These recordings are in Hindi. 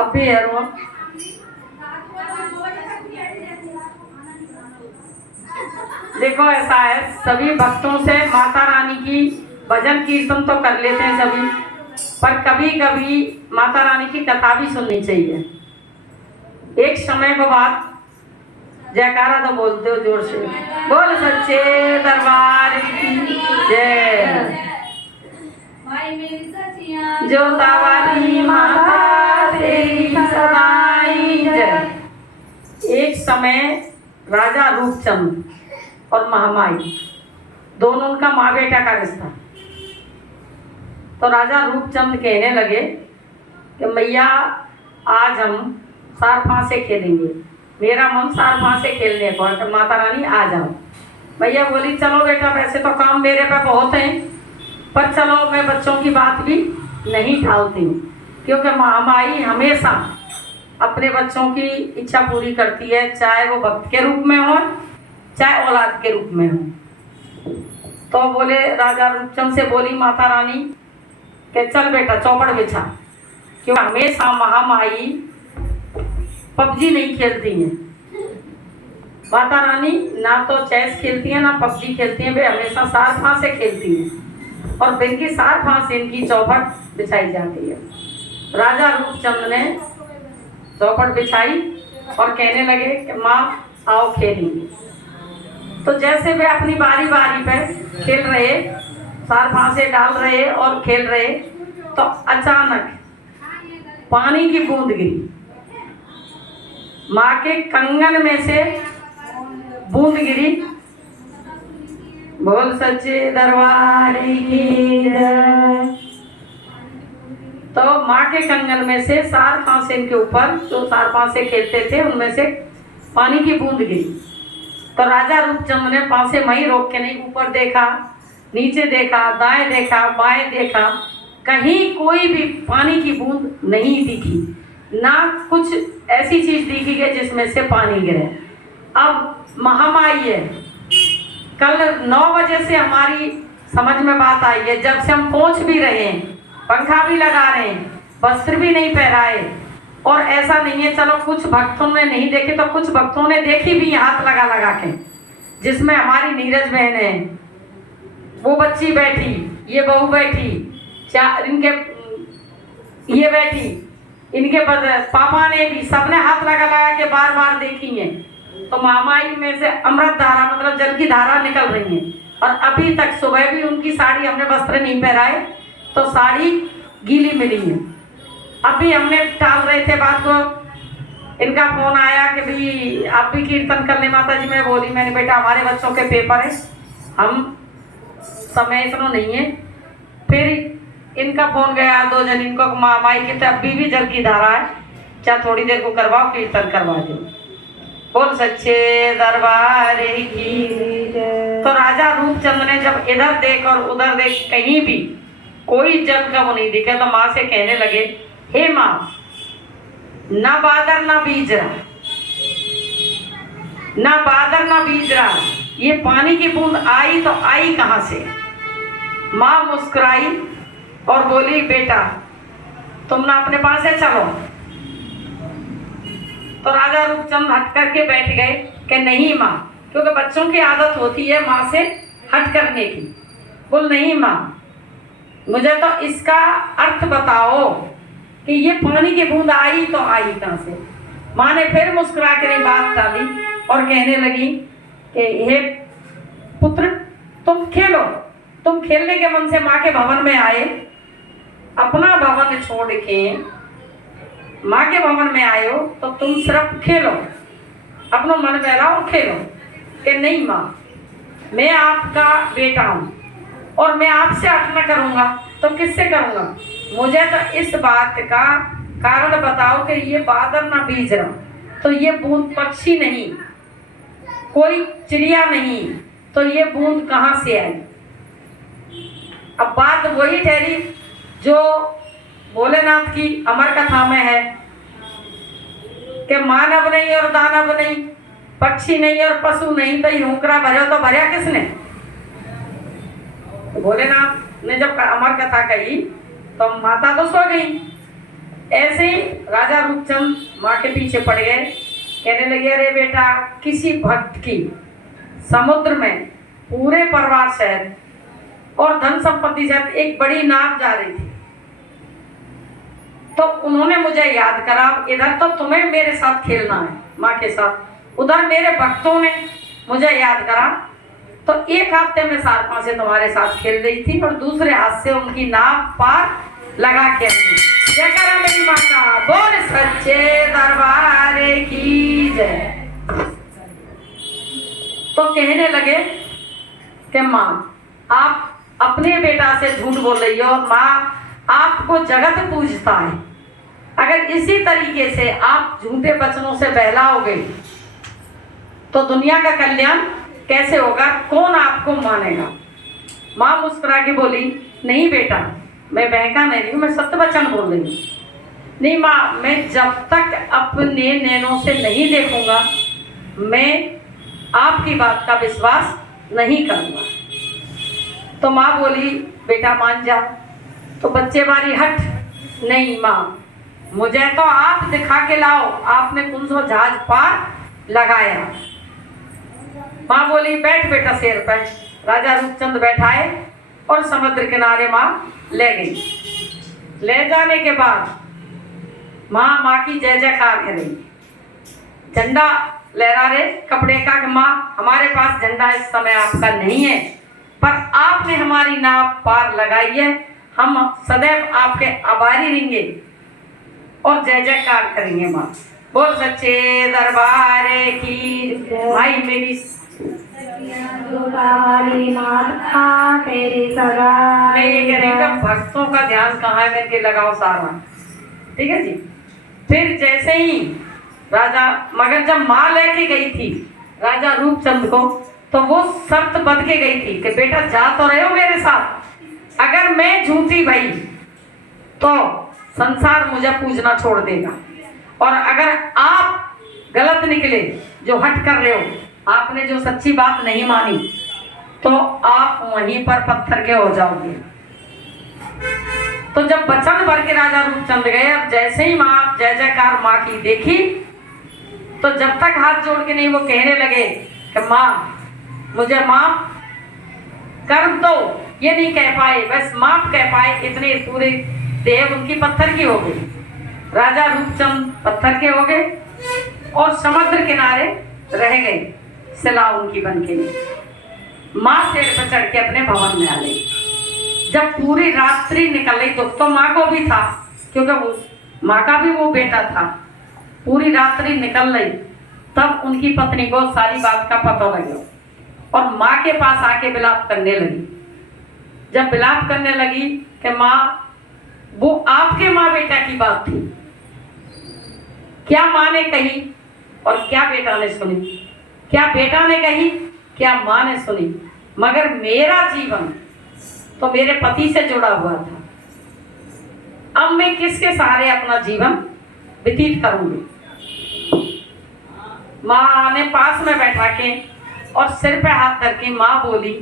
अब भी है रो। देखो ऐसा है, सभी भक्तों से माता रानी की भजन कीर्तन तो कर लेते हैं सभी, पर कभी कभी माता रानी की कथा भी सुननी चाहिए। एक समय के बाद जयकारा तो बोलते हो जोर से, बोल सच्चे दरबार की जय। जोता वाली माता तेरी सदाई जय। एक समय राजा रूपचंद और महामाई दोनों, उनका माँ बेटा का रिश्ता। तो राजा रूपचंद कहने लगे कि मैया आज हम सार फांसे खेलेंगे, मेरा मन सार फांसे खेलने को है, माता रानी आ जाओ। मैया बोली चलो बेटा, वैसे तो काम मेरे पे बहुत हैं, पर चलो मैं बच्चों की बात भी नहीं टालती हूँ, क्योंकि महामाई हमेशा अपने बच्चों की इच्छा पूरी करती है, चाहे वो भक्त के रूप में हो चाहे औलाद के रूप में हो। तो बोले राजा रूपचंद से बोली माता रानी कि चल बेटा चौपड़ बिछा, क्यों हमेशा महामाई पबजी नहीं खेलती हैं। माता रानी ना तो चेस खेलती हैं ना पबजी खेलती हैं, वे हमेशा सार फांसे खेलती हैं और बिन की सार फांसे इनकी चौपट बिछाई जाती है। राजा रूपचंद ने चौपट बिछाई और कहने लगे कि माँ आओ खेलेंगे। तो जैसे वे अपनी बारी बारी पे खेल रहे, सार फांसे डाल रहे और खेल रहे, तो अचानक पानी की बूंद गिरी। माँ के कंगन में से बूंद गिरी। बोल सच्चे दरबार की जय। तो माँ के कंगन में से सार फांसे के ऊपर, जो सार फांसे खेलते थे उनमें से पानी की बूंद गिरी। तो राजा रूपचंद ने फांसे वहीं रोक के नहीं, ऊपर देखा, नीचे देखा, दाएं देखा, बाएं देखा, कहीं कोई भी पानी की बूंद नहीं दिखी, ना कुछ ऐसी चीज दिखी गई जिसमें से पानी गिरे। अब महामाई है, कल 9 बजे से हमारी समझ में बात आई है, जब से हम पहुंच भी रहे हैं, पंखा भी लगा रहे हैं, वस्त्र भी नहीं पहनाए, और ऐसा नहीं है चलो कुछ भक्तों ने नहीं देखे तो कुछ भक्तों ने देखी भी हाथ लगा लगा के, जिसमें हमारी नीरज बहन है, वो बच्ची बैठी, ये बहू बैठी, इनके ये बैठी, इनके पापा ने भी, सबने हाथ लगा लगा के बार बार देखी है। तो महामाई में से अमृत धारा मतलब जल की धारा निकल रही है, और अभी तक सुबह भी उनकी साड़ी, हमने वस्त्र नहीं पहनाए तो साड़ी गीली मिली है। अभी हमने टाल रहे थे बात को, इनका फोन आया कि भाई आप भी कीर्तन कर ले माता जी। मैं बोली मैंने बेटा हमारे बच्चों के पेपर है, हम समय इतना नहीं है। फिर इनका फोन गया 2 जन इनको, माई की तो अभी भी जल की धारा है, चाहे थोड़ी देर को करवाओ, कीर्तन करवा दो। बोल सच्चे दरबार की। तो राजा रूपचंद ने जब इधर देख और उधर देख, कहीं भी कोई जल का वो नहीं दिखा, तो माँ से कहने लगे हे माँ, ना बादर ना बीज रहा, ना बादर ना बीज रहा, ये पानी की बूंद आई तो आई कहाँ से। माँ मुस्कुराई और बोली बेटा तुम ना अपने पास है, चलो। तो राजा रूपचंद हट करके बैठ गए कि नहीं माँ, क्योंकि बच्चों की आदत होती है माँ से हट करने की। बोल नहीं माँ, मुझे तो इसका अर्थ बताओ कि ये पानी की बूंद आई तो आई कहाँ से। माँ ने फिर मुस्कुरा कर बात डाली और कहने लगी कि हे पुत्र तुम खेलो, तुम खेलने के मन से माँ के भवन में आए, अपना भवन छोड़ के माँ के भवन में आए हो तो तुम सिर्फ खेलो, अपना मन बहलाओ, खेलो। कि नहीं माँ, मैं आपका बेटा हूँ और मैं आपसे हट न करूँगा तो किससे करूँगा। मुझे तो इस बात का कारण बताओ कि ये बादल ना बीज रहा, तो ये बूंद पक्षी नहीं, कोई चिड़िया नहीं, तो ये बूंद कहाँ से आई। अब बात वही ठहरी जो भोलेनाथ की अमर कथा में है कि मानव नहीं और दानव नहीं, पक्षी नहीं और पशु नहीं, तो यूंकरा भरे तो भरिया किसने। भोलेनाथ ने जब अमर कथा कही तो माता तो सो गई। ऐसे ही राजा रूपचंद माँ के पीछे पड़ गए। कहने लगे, अरे बेटा, किसी भक्त की समुद्र में पूरे परिवार सहित और धन संपत्ति सहित एक बड़ी नाव जा रही थी, तो उन्होंने मुझे याद करा। इधर तो तुम्हें मेरे साथ खेलना है माँ के साथ, उधर मेरे भक्तों ने मुझे याद करा, तो एक हफ्ते में 4-5 से तुम्हारे साथ खेल रही थी और दूसरे हाथ से उनकी नाव पार लगा के आई। जय करा मेरी माँ का, बोल सच्चे दरबार की जय। तो कहने लगे कि माँ, आप अपने बेटा से झूठ बोल रही हो, माँ आपको जगत पूजता है, अगर इसी तरीके से आप झूठे वचनों से बहलाओगे तो दुनिया का कल्याण कैसे होगा, कौन आपको मानेगा। माँ मुस्कुरा के बोली, नहीं बेटा, मैं बहका नहीं हूँ, मैं सत्य वचन बोल रही हूँ। नहीं माँ, मैं जब तक अपने नैनों से नहीं देखूंगा मैं आपकी बात का विश्वास नहीं करूँगा। तो माँ बोली, बेटा मान जा। तो बच्चे बारी हट, नहीं माँ, मुझे तो आप दिखा के लाओ, आपने कौन सा जहाज पार लगाया। माँ बोली, बैठ बेटा शेर पर। राजा रूपचंद बैठाए और समुद्र किनारे माँ ले गई। ले जाने के बाद माँ की जय जयकार करें, झंडा लहरा रहे कपड़े का कि माँ हमारे पास झंडा इस समय आपका नहीं है, पर आपने हमारी नाव पार लगाई है, हम सदैव आपके आभारी रहेंगे और जय जयकार करेंगे। माँ बोल सच्चे दरबार की भाई। मेरी भक्तों का ध्यान कहाँ है, करके लगाओ सारा, ठीक है जी। फिर जैसे ही राजा, मगर जब माँ लेके गई थी राजा रूपचंद को, तो वो शर्त बंध के गई थी कि बेटा जा तो रहे हो मेरे साथ, अगर मैं झूठी भई तो संसार मुझे पूजना छोड़ देगा, और अगर आप गलत निकले, जो हट कर रहे हो, आपने जो सच्ची बात नहीं मानी, तो आप वहीं पर पत्थर के हो जाओगे। तो जब वचन भर के राजा रूपचंद गए, अब जैसे ही माँ जय जयकार माँ की देखी, तो जब तक हाथ जोड़ के नहीं वो कहने लगे कि माँ मुझे माफ कर दो, ये नहीं कह पाए, बस माफ कह पाए, इतने पूरी देह उनकी पत्थर की हो गई। राजा रूपचंद पत्थर के हो गए और समुद्र किनारे रह गए, सिला उनकी बन के। माँ शेर पर चढ़ के अपने भवन में आ गई। जब पूरी रात्रि निकल गई, दुख तो माँ को भी था, क्योंकि वो माँ का भी वो बेटा था। पूरी रात्रि निकल गई, तब उनकी पत्नी को सारी बात का पता लगा और माँ के पास आके विलाप करने लगी। जब विलाप करने लगी कि माँ, वो आपके माँ बेटा की बात थी, क्या माँ ने कही और क्या बेटा ने सुनी, क्या बेटा ने कही क्या माँ ने सुनी, मगर मेरा जीवन तो मेरे पति से जुड़ा हुआ था। अब मैं किसके सहारे अपना जीवन व्यतीत करूंगी। माँ ने पास में बैठा के और सिर पे हाथ धर के माँ बोली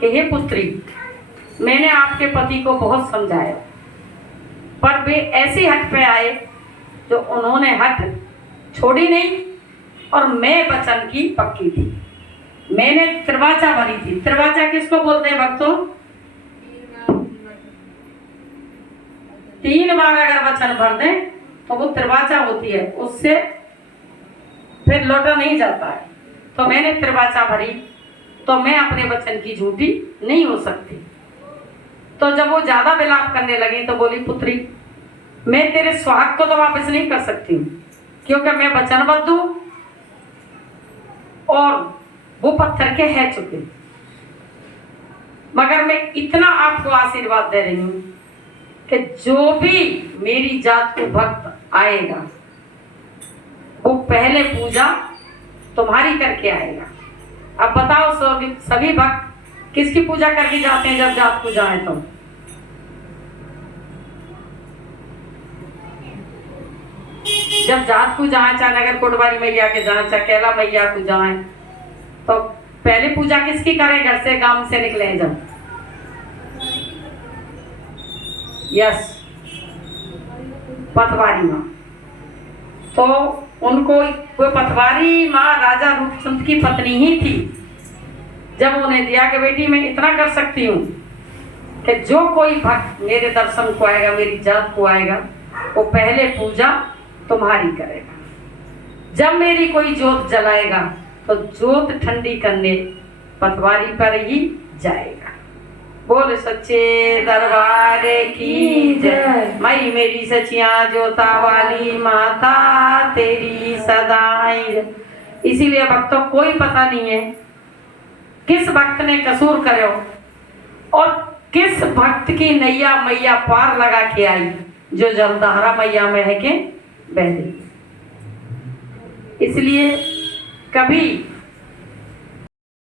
कि हे पुत्री, मैंने आपके पति को बहुत समझाया, पर वे ऐसी हट पे आए जो उन्होंने हट छोड़ी नहीं, और मैं वचन की पक्की थी। मैंने त्रिवाचा भरी थी। त्रिवाचा किसको बोलते हैं भक्तों? 3 बार अगर वचन भर दें तो वो त्रिवाचा होती है, उससे फिर लौटा नहीं जाता है। तो मैंने त्रिवाचा भरी, तो मैं अपने वचन की झूठी नहीं हो सकती। तो जब वो ज्यादा विलाप करने लगी तो बोली, पुत्री मैं तेरे सुहाग को तो वापस नहीं कर सकती हूँ, क्योंकि मैं वचनबद्ध हूँ और वो पत्थर के है चुके, मगर मैं इतना आपको आशीर्वाद दे रही हूँ कि जो भी मेरी जात को भक्त आएगा वो पहले पूजा तुम्हारी करके आएगा। अब बताओ सभी भक्त किसकी पूजा करके जाते हैं जब जात को जाए? तो जब जात को जाए, चाहे नगर कोटवारी मैया के जाए, चाहे कैला मैया को जाए, तो पहले पूजा किसकी करें? घर से गांव से निकले जब। यस, पटवारी माँ। तो उनको वो पटवारी माँ राजा रूपचंद की पत्नी ही थी। जब उन्हें दिया कि बेटी मैं इतना कर सकती हूँ कि जो कोई भक्त मेरे दर्शन को आएगा, मेरी जात को आएगा, वो पहले पूजा तुम्हारी करेगा। जब मेरी कोई जोत जलाएगा तो जोत ठंडी करने पटवारी पर ही जाएगा। बोल सच्चे दरबार की जय। मई मेरी सचिया जोता वाली माता तेरी सदाई जय। इसीलिए भक्तों कोई पता नहीं है किस भक्त ने कसूर करे हो और किस भक्त की नैया मैया पार लगा के आई जो जलधारा मैया में है के बह गई। इसलिए कभी